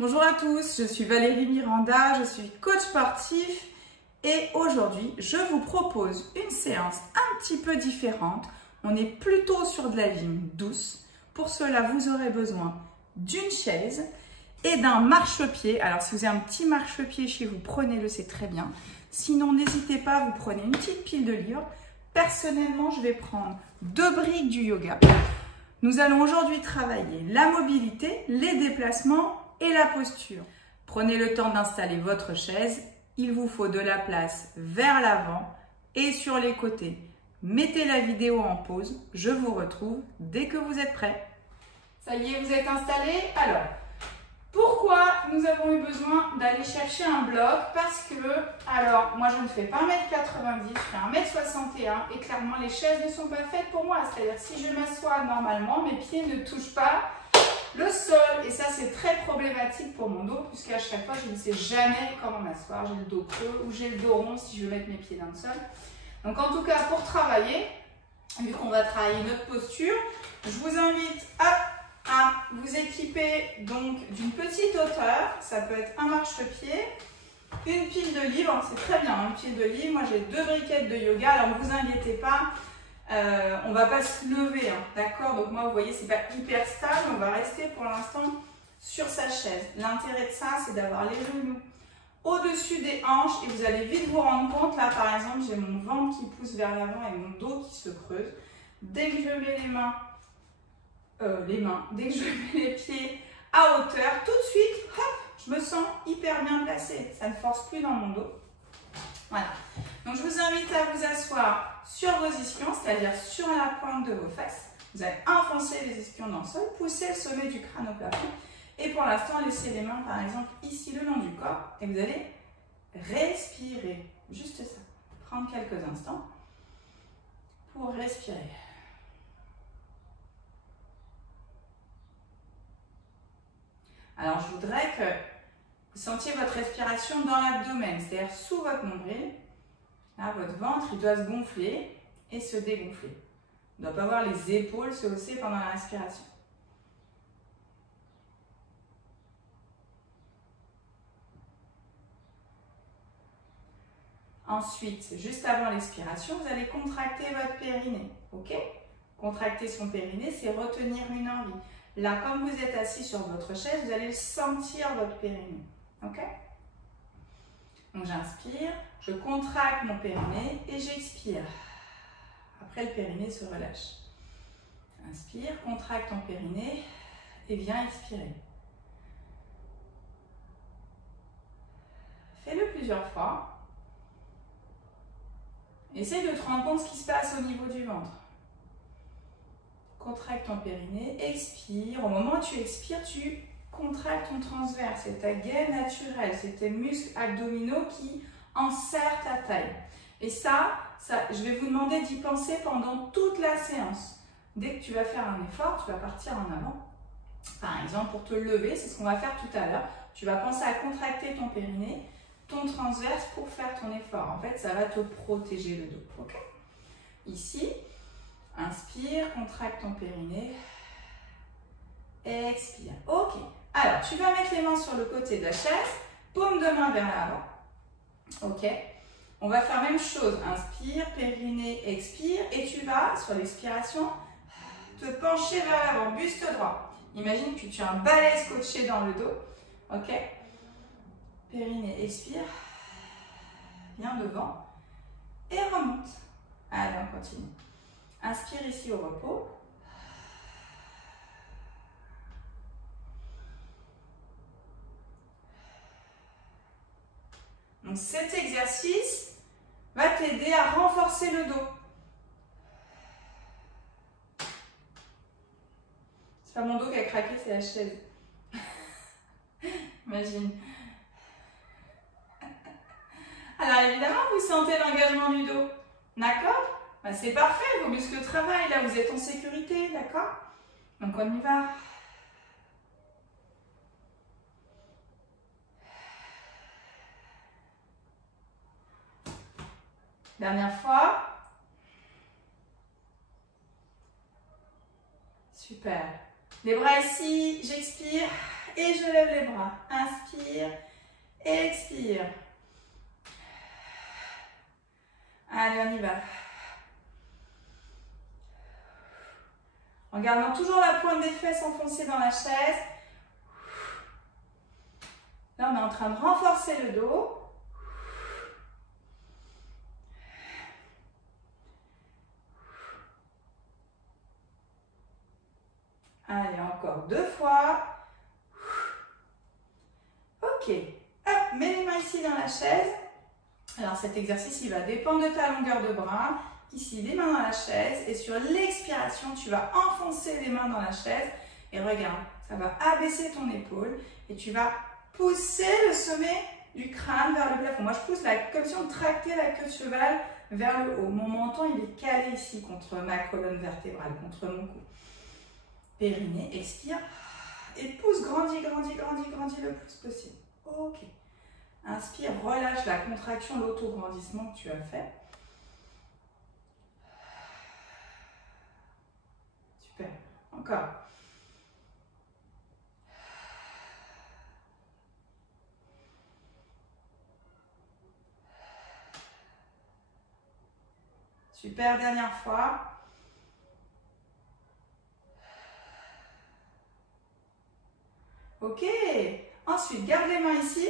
Bonjour à tous, je suis Valérie Miranda, je suis coach sportif et aujourd'hui je vous propose une séance un petit peu différente. On est plutôt sur de la ligne douce. Pour cela, vous aurez besoin d'une chaise et d'un marchepied. Alors si vous avez un petit marchepied chez vous, prenez-le, c'est très bien. Sinon, n'hésitez pas, vous prenez une petite pile de livres. Personnellement, je vais prendre 2 briques du yoga. Nous allons aujourd'hui travailler la mobilité, les déplacements et la posture. Prenez le temps d'installer votre chaise. Il vous faut de la place vers l'avant et sur les côtés. Mettez la vidéo en pause. Je vous retrouve dès que vous êtes prêts. Ça y est, vous êtes installés? Alors, pourquoi nous avons eu besoin d'aller chercher un bloc? Parce que, alors, moi je ne fais pas 1m90, je fais 1m61 et clairement les chaises ne sont pas faites pour moi. C'est-à-dire si je m'assois normalement, mes pieds ne touchent pas le sol et ça c'est très problématique pour mon dos puisqu'à chaque fois je ne sais jamais comment m'asseoir. J'ai le dos creux ou j'ai le dos rond si je veux mettre mes pieds dans le sol. Donc en tout cas pour travailler, vu qu'on va travailler notre posture, je vous invite à vous équiper donc d'une petite hauteur. Ça peut être un marchepied, une pile de livres, c'est très bien, une pile de livres. Moi j'ai 2 briquettes de yoga, alors ne vous inquiétez pas. On ne va pas se lever, hein, d'accord? Donc moi, vous voyez, c'est pas hyper stable. On va rester pour l'instant sur sa chaise. L'intérêt de ça, c'est d'avoir les genoux au-dessus des hanches et vous allez vite vous rendre compte. Là, par exemple, j'ai mon ventre qui pousse vers l'avant et mon dos qui se creuse. Dès que je mets dès que je mets les pieds à hauteur, tout de suite, hop, je me sens hyper bien placée. Ça ne force plus dans mon dos. Voilà. Donc, je vous invite à vous asseoir sur vos ischions, c'est-à-dire sur la pointe de vos fesses. Vous allez enfoncer les ischions dans le sol, pousser le sommet du crâne au plafond. Et pour l'instant, laissez les mains, par exemple, ici le long du corps. Et vous allez respirer. Juste ça. Prendre quelques instants pour respirer. Alors, je voudrais que vous sentiez votre respiration dans l'abdomen, c'est-à-dire sous votre nombril. Là, votre ventre, il doit se gonfler et se dégonfler. On ne doit pas avoir les épaules se hausser pendant la respiration. Ensuite, juste avant l'expiration, vous allez contracter votre périnée. Ok? Contracter son périnée, c'est retenir une envie. Là, comme vous êtes assis sur votre chaise, vous allez sentir votre périnée. Ok? Donc j'inspire, je contracte mon périnée et j'expire. Après, le périnée se relâche. Inspire, contracte ton périnée et viens expirer. Fais-le plusieurs fois. Essaye de te rendre compte ce qui se passe au niveau du ventre. Contracte ton périnée, expire. Au moment où tu expires, tu contractes ton transverse. C'est ta gaine naturelle, c'est tes muscles abdominaux qui enserrent ta taille. Et ça, je vais vous demander d'y penser pendant toute la séance. Dès que tu vas faire un effort, tu vas partir en avant. Par exemple, pour te lever, c'est ce qu'on va faire tout à l'heure. Tu vas penser à contracter ton périnée, ton transverse pour faire ton effort. En fait, ça va te protéger le dos. Ok? Ici, inspire, contracte ton périnée. Expire. Ok. Alors, tu vas mettre les mains sur le côté de la chaise, paume de main vers l'avant. Ok. On va faire la même chose. Inspire, périnée, expire. Et tu vas, sur l'expiration, te pencher vers l'avant, buste droit. Imagine que tu as un balai scotché dans le dos. Ok. Périnée, expire. Viens devant. Et remonte. Allez, on continue. Inspire ici au repos. Donc cet exercice va t'aider à renforcer le dos. C'est pas mon dos qui a craqué, c'est la chaise. Imagine. Alors évidemment, vous sentez l'engagement du dos. D'accord? Ben, c'est parfait, vos muscles travaillent, là vous êtes en sécurité, d'accord? Donc on y va. Dernière fois. Super. Les bras ici, j'expire et je lève les bras. Inspire, expire. Allez, on y va. En gardant toujours la pointe des fesses enfoncée dans la chaise. Là, on est en train de renforcer le dos. Allez, encore 2 fois. Ok. Hop, mets les mains ici dans la chaise. Alors, cet exercice, il va dépendre de ta longueur de bras. Ici, les mains dans la chaise. Et sur l'expiration, tu vas enfoncer les mains dans la chaise. Et regarde, ça va abaisser ton épaule. Et tu vas pousser le sommet du crâne vers le plafond. Moi, je pousse comme si on tractait la queue de cheval vers le haut. Mon menton, il est calé ici contre ma colonne vertébrale, contre mon cou. Périnée, expire. Et pousse, grandis, grandis, grandis, grandis le plus possible. Ok. Inspire, relâche la contraction, l'auto-grandissement que tu as fait. Super. Encore. Super, dernière fois. Ok. Ensuite, garde les mains ici.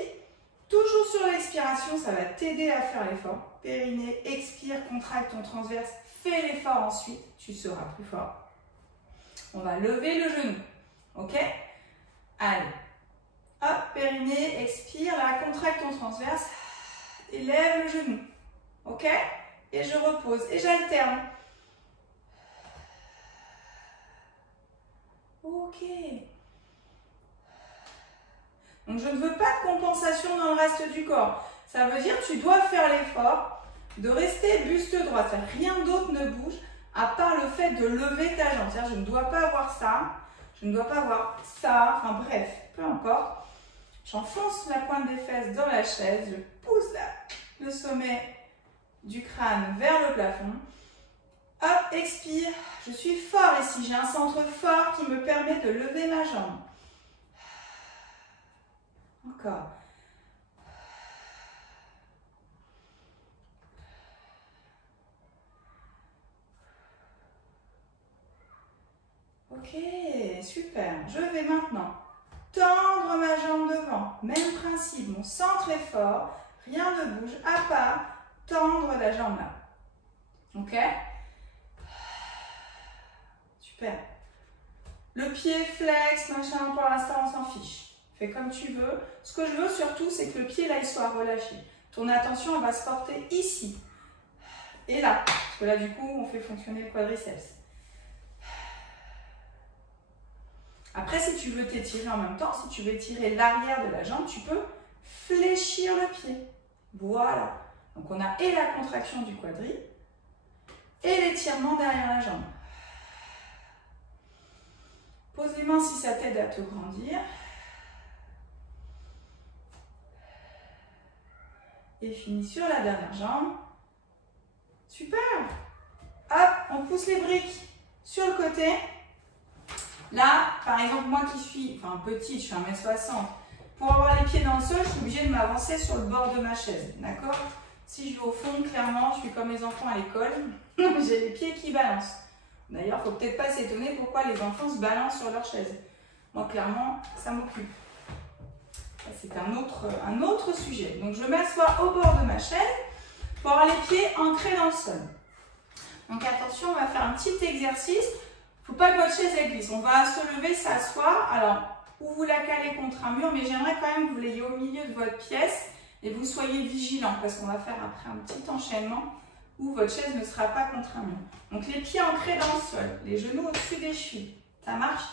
Toujours sur l'expiration, ça va t'aider à faire l'effort. Périnée, expire, contracte ton transverse. Fais l'effort ensuite, tu seras plus fort. On va lever le genou. Ok? Allez. Hop, périnée, expire. Là, contracte ton transverse. Et lève le genou. Ok? Et je repose. Et j'alterne. Ok. Donc, je ne veux pas de compensation dans le reste du corps. Ça veut dire que tu dois faire l'effort de rester buste droit. Rien d'autre ne bouge à part le fait de lever ta jambe. C'est-à-dire, je ne dois pas avoir ça. Je ne dois pas avoir ça. Enfin bref, peu importe. J'enfonce la pointe des fesses dans la chaise. Je pousse le sommet du crâne vers le plafond. Hop, expire. Je suis fort ici. J'ai un centre fort qui me permet de lever ma jambe. Encore. Ok, super. Je vais maintenant tendre ma jambe devant. Même principe, mon centre est fort. Rien ne bouge à part tendre la jambe là. Ok? Super. Le pied flex, machin, pour l'instant on s'en fiche. Fais comme tu veux. Ce que je veux surtout, c'est que le pied là, il soit relâché. Ton attention, elle va se porter ici. Et là. Parce que là, du coup, on fait fonctionner le quadriceps. Après, si tu veux t'étirer en même temps, si tu veux étirer l'arrière de la jambe, tu peux fléchir le pied. Voilà. Donc, on a et la contraction du quadri et l'étirement derrière la jambe. Pose les mains si ça t'aide à te grandir. Et finis sur la dernière jambe. Super. Hop, on pousse les briques sur le côté. Là, par exemple, moi qui suis petite, je suis 1m60, pour avoir les pieds dans le sol, je suis obligée de m'avancer sur le bord de ma chaise. D'accord? Si je vais au fond, clairement, je suis comme les enfants à l'école. J'ai les pieds qui balancent. D'ailleurs, il ne faut peut-être pas s'étonner pourquoi les enfants se balancent sur leur chaise. Moi, clairement, ça m'occupe. C'est un autre sujet. Donc, je m'assois au bord de ma chaise pour avoir les pieds ancrés dans le sol. Donc, attention, on va faire un petit exercice. Il ne faut pas que votre chaise glisse. On va se lever, s'asseoir. Alors, ou vous la calez contre un mur, mais j'aimerais quand même que vous l'ayez au milieu de votre pièce et vous soyez vigilant parce qu'on va faire après un petit enchaînement où votre chaise ne sera pas contre un mur. Donc, les pieds ancrés dans le sol, les genoux au-dessus des chevilles. Ça marche?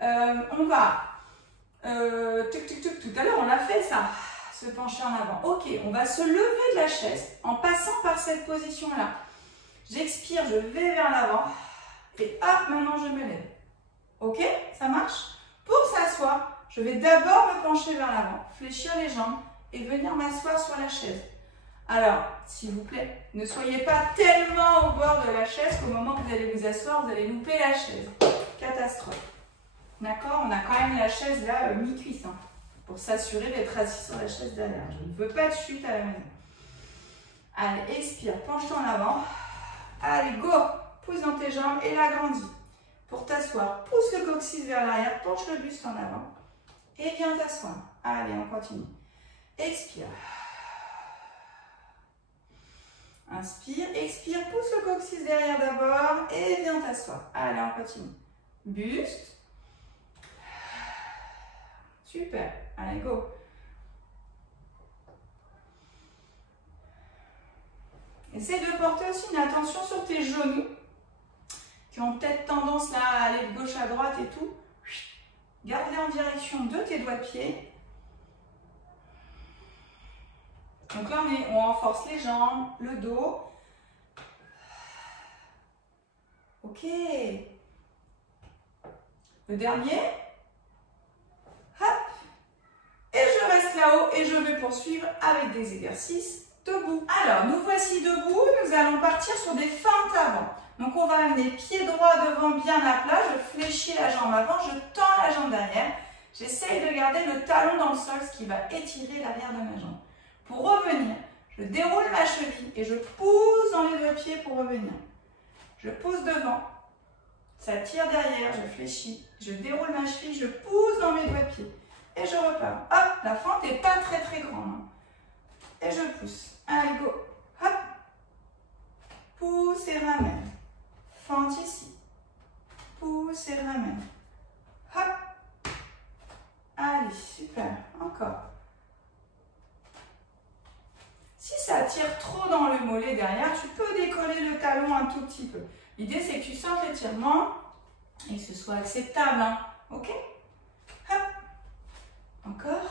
On va... tout à l'heure, on a fait ça, se pencher en avant. Ok, on va se lever de la chaise en passant par cette position-là. J'expire, je vais vers l'avant. Et hop, maintenant je me lève. Ok, ça marche? Pour s'asseoir, je vais d'abord me pencher vers l'avant, fléchir les jambes et venir m'asseoir sur la chaise. Alors, s'il vous plaît, ne soyez pas tellement au bord de la chaise qu'au moment où vous allez vous asseoir, vous allez louper la chaise. Catastrophe. D'accord? On a quand même la chaise là, mi-cuisse, hein, pour s'assurer d'être assis sur la chaise derrière. Je ne veux pas de chute à la maison. Allez, expire, penche-toi en avant. Allez, go! Pousse dans tes jambes et l'agrandis. Pour t'asseoir, pousse le coccyx vers l'arrière, penche le buste en avant et viens t'asseoir. Allez, on continue. Expire. Inspire, expire, pousse le coccyx derrière d'abord et viens t'asseoir. Allez, on continue. Buste. Super. Allez, go. Essaye de porter aussi une attention sur tes genoux qui ont peut-être tendance là à aller de gauche à droite et tout. Garde-les en direction de tes doigts de pied. Donc là, on renforce les jambes, le dos. Ok. Le dernier. Hop. Et je reste là-haut et je vais poursuivre avec des exercices debout. Alors, nous voici debout. Nous allons partir sur des feintes avant. Donc, on va amener pied droit devant bien à plat. Je fléchis la jambe avant, je tends la jambe derrière. J'essaye de garder le talon dans le sol, ce qui va étirer l'arrière de ma jambe. Pour revenir, je déroule ma cheville et je pousse dans les deux pieds pour revenir. Je pousse devant, ça tire derrière, je fléchis, je déroule ma cheville, je pousse dans mes doigts de pied et je repars. Hop, la fente n'est pas très grande. Et je pousse. Allez, go. Hop. Pousse et ramène. Fente ici. Pousse et ramène. Hop. Allez, super. Encore. Si ça tire trop dans le mollet derrière, tu peux décoller le talon un tout petit peu. L'idée, c'est que tu sentes l'étirement et que ce soit acceptable. Hein. Ok? Hop. Encore.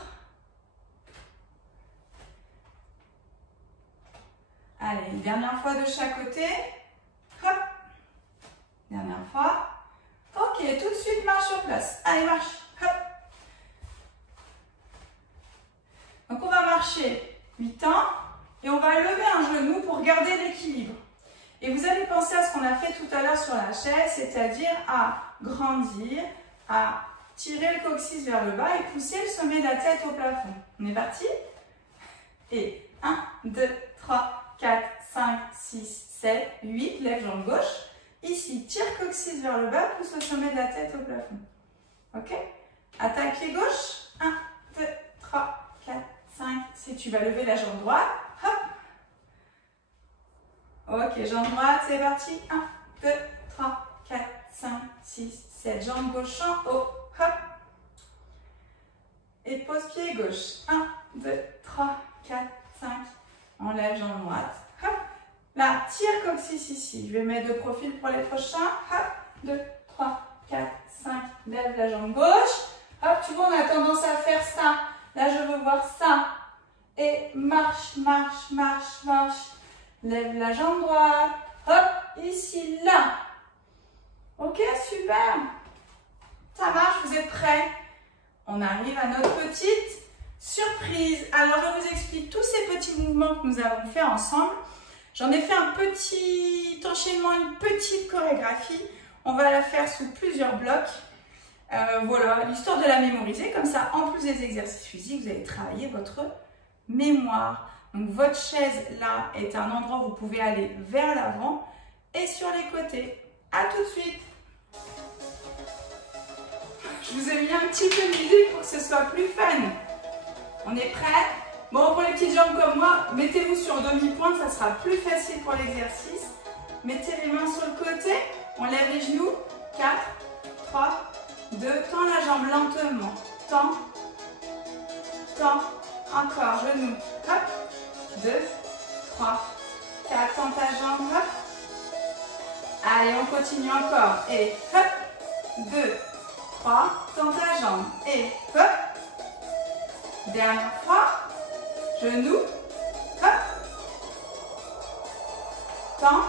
Allez, une dernière fois de chaque côté. Hop. Dernière fois. Ok, tout de suite, marche sur place. Allez, marche. Hop. Donc, on va marcher 8 temps et on va lever un genou pour garder l'équilibre. Et vous allez penser à ce qu'on a fait tout à l'heure sur la chaise, c'est-à-dire à grandir, à tirer le coccyx vers le bas et pousser le sommet de la tête au plafond. On est parti? Et 1, 2, 3, 4, 5, 6, 7, 8. Lève jambe gauche. Ici, tire coccyx vers le bas, pousse le sommet de la tête au plafond. Ok? Attaque pied gauche. 1, 2, 3, 4, 5, 6. Tu vas lever la jambe droite. Hop. Ok, jambe droite, c'est parti. 1, 2, 3, 4, 5, 6, 7. Jambe gauche en haut. Hop. Et pose pied gauche. 1, 2, 3, 4, 5. Enlève jambe droite. Hop. Là, tire coccyx ici. Je vais mettre de profil pour les prochains. Hop. 2, 3, 4, 5. Lève la jambe gauche. Hop, tu vois, on a tendance à faire ça. Là, je veux voir ça. Et marche, marche, marche, marche. Lève la jambe droite. Hop, ici, là. Ok, super. Ça marche, vous êtes prêts? On arrive à notre petite surprise. Alors, je vous explique tous ces petits mouvements que nous avons fait ensemble. J'en ai fait un petit enchaînement, une petite chorégraphie. On va la faire sous plusieurs blocs. Voilà, l'histoire de la mémoriser. Comme ça, en plus des exercices physiques, vous allez travailler votre mémoire. Donc, votre chaise, là, est un endroit où vous pouvez aller vers l'avant et sur les côtés. À tout de suite. Je vous ai mis un petit peu de musique pour que ce soit plus fun. On est prêts? Bon, pour les petites jambes comme moi, mettez-vous sur demi-pointe, ça sera plus facile pour l'exercice. Mettez les mains sur le côté, on lève les genoux. 4, 3, 2, tends la jambe lentement. Tends, tends, encore, genoux. Hop, 2, 3, 4, tends ta jambe, hop. Allez, on continue encore. Et hop, 2, 3, tends ta jambe. Et hop. Dernière fois. Genoux. Hop. Tends.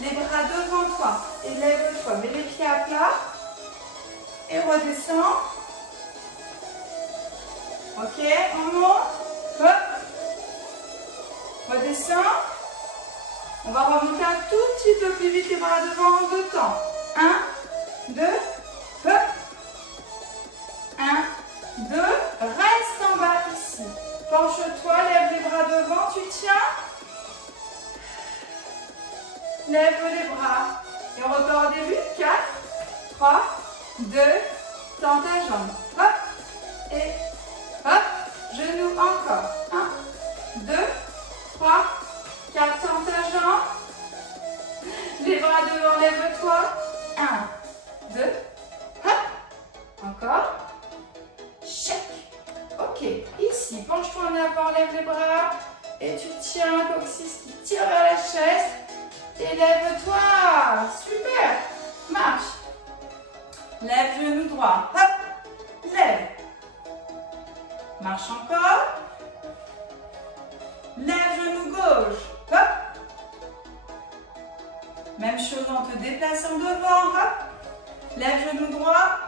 Les bras devant toi. Et lève-toi. Mets les pieds à plat. Et redescends. Ok, on monte. Hop. Redescends. On va remonter un tout petit peu plus vite les bras devant en 2 temps. 1, 2, hop. Penche-toi, lève les bras devant, tu tiens. Lève les bras. Et on repart au début. 4, 3, 2, tends ta jambe. Hop. Et hop. Genou encore. 1, 2, 3, 4, tends ta jambe. Les bras devant, lève-toi. 1, 2, hop. Encore. Check. Ok. Ici, penche-toi en avant, lève les bras. Et tu tiens un coccyx qui tire vers la chaise. Et lève-toi. Super. Marche. Lève genou droit. Hop. Lève. Marche encore. Lève genou gauche. Hop. Même chose en te déplaçant devant. Hop. Lève genou droit.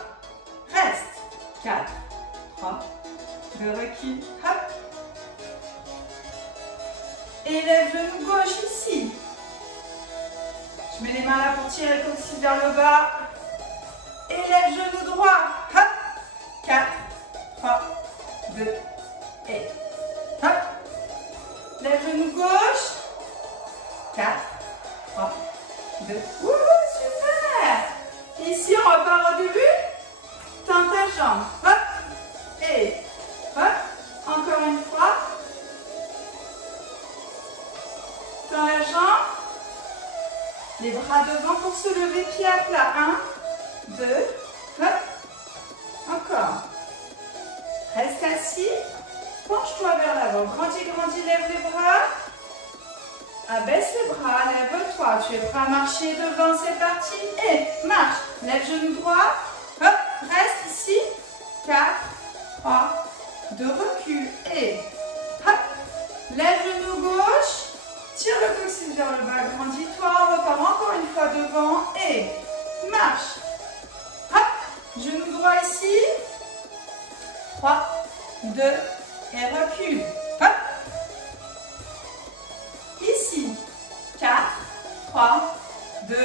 Reste. 4, 3, 2, recule. Hop. Et lève genou gauche ici. Je mets les mains là pour tirer le coccyx vers le bas. Et lève genou droit. Hop. 4, 3, 2, et hop. Lève genou gauche. 4, 3, 2. Wouhou, super. Ici, on repart au début. Tends ta jambe. Hop. Et hop. Encore une fois. Tends la jambe. Les bras devant pour se lever, pied à plat. 1, 2, hop. Encore. Reste assis. Penche-toi vers l'avant. Grandis, grandis, lève les bras. Abaisse les bras, lève-toi. Tu es prêt à marcher devant, c'est parti. Et marche. Lève genou droit. Hop. Reste ici. 4, 3, 2, recule. Et hop. Lève genou gauche. Tire le coccyx vers le bas, grandis-toi, on repart encore une fois devant et marche. Hop, genou droit ici. 3, 2 et recule. Hop. Ici. 4, 3, 2.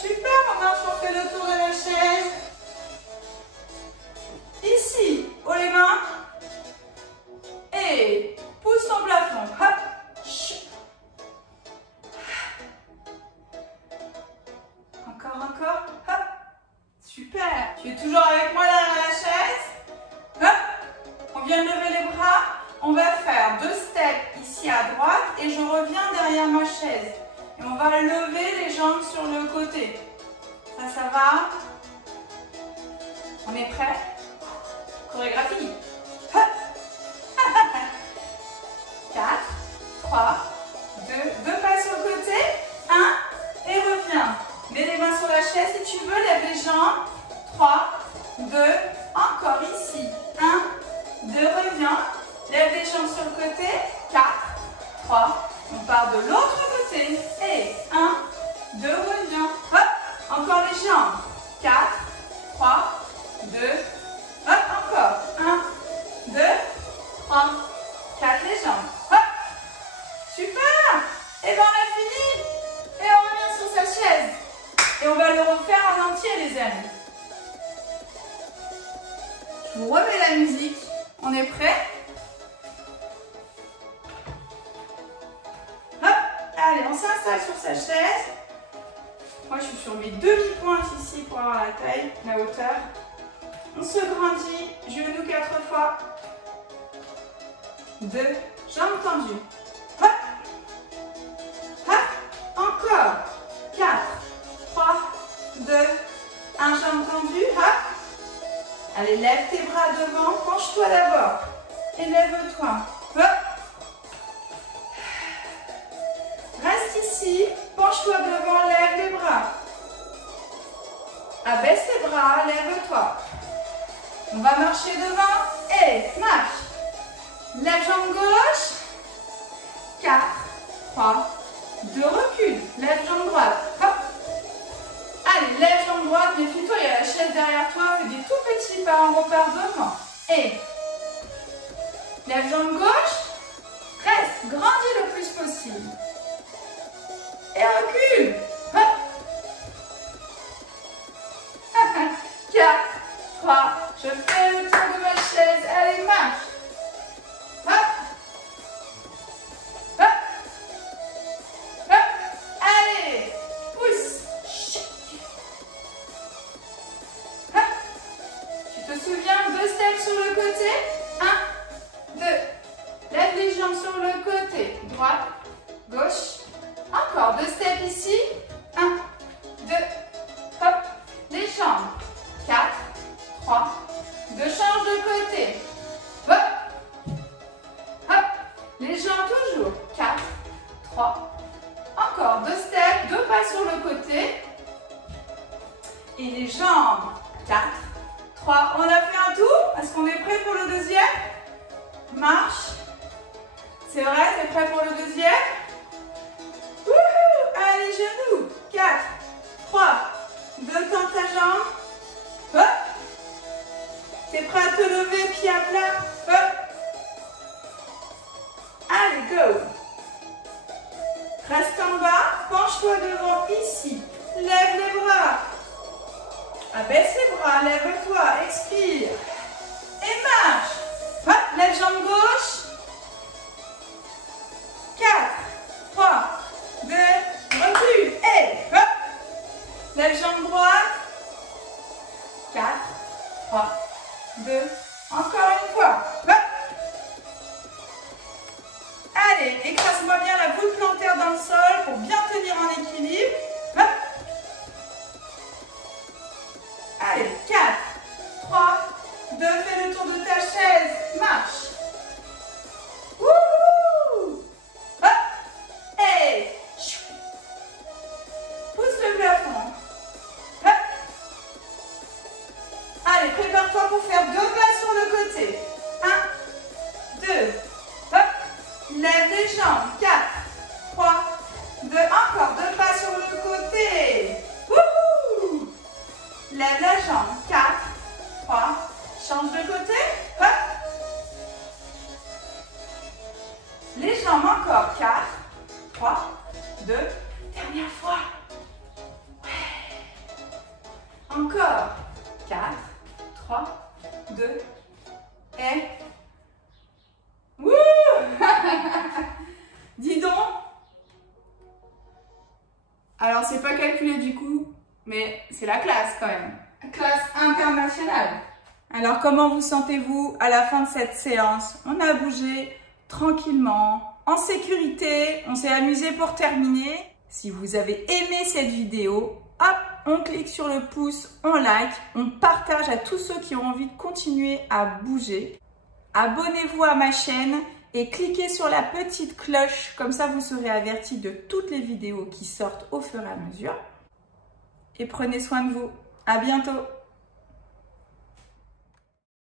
Super, on marche, on fait le tour de la chaise. Ici, haut les mains. Et pousse ton plafond. Hop. Encore, hop, super. Tu es toujours avec moi derrière la chaise. Hop, on vient de lever les bras. On va faire 2 steps ici à droite et je reviens derrière ma chaise. Et on va lever les jambes sur le côté. Ça va? On est prêt? Chorégraphie. Hop. 4, 3, 2, 2 pas sur le côté. 1 et reviens. Mets les mains sur la chaise si tu veux, lève les jambes. 3, 2, encore ici. 1, 2, reviens. Lève les jambes sur le côté. 4, 3, on part de l'autre côté. Et 1, 2, reviens. Hop, encore les jambes. 4, 3, 2, hop, encore. 1, 2, 3, 4, les jambes. Hop, super. Et bien on a fini. Et on revient sur sa chaise. Et on va le refaire en entier, les amis. Je vous remets la musique. On est prêt? Hop, allez, on s'installe sur sa chaise. Moi, je suis sur mes demi-pointes ici pour avoir la taille, la hauteur. On se grandit, genoux 4 fois. 2, jambes tendues. Hop, hop, encore. 4, 3, 2, 1, jambe tendue, hop. Allez, lève tes bras devant, penche-toi d'abord. Et lève-toi, hop. Reste ici, penche-toi devant, lève les bras. Abaisse tes bras, lève-toi. On va marcher devant et marche. Lève jambe gauche. 4, 3, 2, recule. Lève jambe droite, hop. Allez, lève jambe droite, méfie-toi, il y a la chaise derrière toi, fais des tout petits pas, on repart devant. Et lève jambe gauche, reste, grandis le plus possible. Et recule. Hop. 4, 3, je fais le tour de ma chaise, allez, marche. Hop. 2 steps sur le côté. 1, 2. Lève les jambes sur le côté. Droite, gauche. Encore 2 steps ici. 1, 2. Hop. Les jambes. 4, 3. 2 change de côté. Hop. Hop. Les jambes toujours. 4, 3. Encore 2 steps. 2 pas sur le côté. Et les jambes. 4, 3. On a fait un tour. Est-ce qu'on est prêt pour le deuxième? Marche. C'est vrai, t'es prêt pour le deuxième? Wouhou! Allez, genoux. 4, 3. 2 tends ta jambe. Hop. T'es prêt à te lever, pied à plat. Hop. Allez, go. Reste en bas. Penche-toi devant ici. Lève les bras. Abaisse les bras. Lève-toi. Expire. Et marche. Hop. Lève jambe gauche. 4, 3, 2, recule. Et hop. Lève jambe droite. 4, 3, 2, encore une fois. Hop. Allez, écrase-moi bien la boule plantaire dans le sol pour bien tenir en équilibre. Hop. Allez, 4, 3, 2, fais le tour de ta chaise. Marche. Wouhou. Hop. Et pousse le plafond. Hop. Allez, prépare-toi pour faire 2 pas sur le côté. 1, 2. Hop. Lève les jambes. 4, 3, 2. Encore 2 pas sur le côté. Wouhou. Lève la jambe. 4, 3. Change de côté. Hop. Les jambes encore. 4, 3, 2. Dernière fois. Ouais. Encore. 4, 3, 2. Et... Wouh. Dis donc. Alors, c'est pas calculé du coup, mais c'est la classe quand même. Classe internationale. Alors, comment vous sentez-vous à la fin de cette séance? On a bougé tranquillement, en sécurité, on s'est amusé pour terminer. Si vous avez aimé cette vidéo, hop, on clique sur le pouce, on like, on partage à tous ceux qui ont envie de continuer à bouger. Abonnez-vous à ma chaîne et cliquez sur la petite cloche, comme ça vous serez avertis de toutes les vidéos qui sortent au fur et à mesure. Et prenez soin de vous. À bientôt!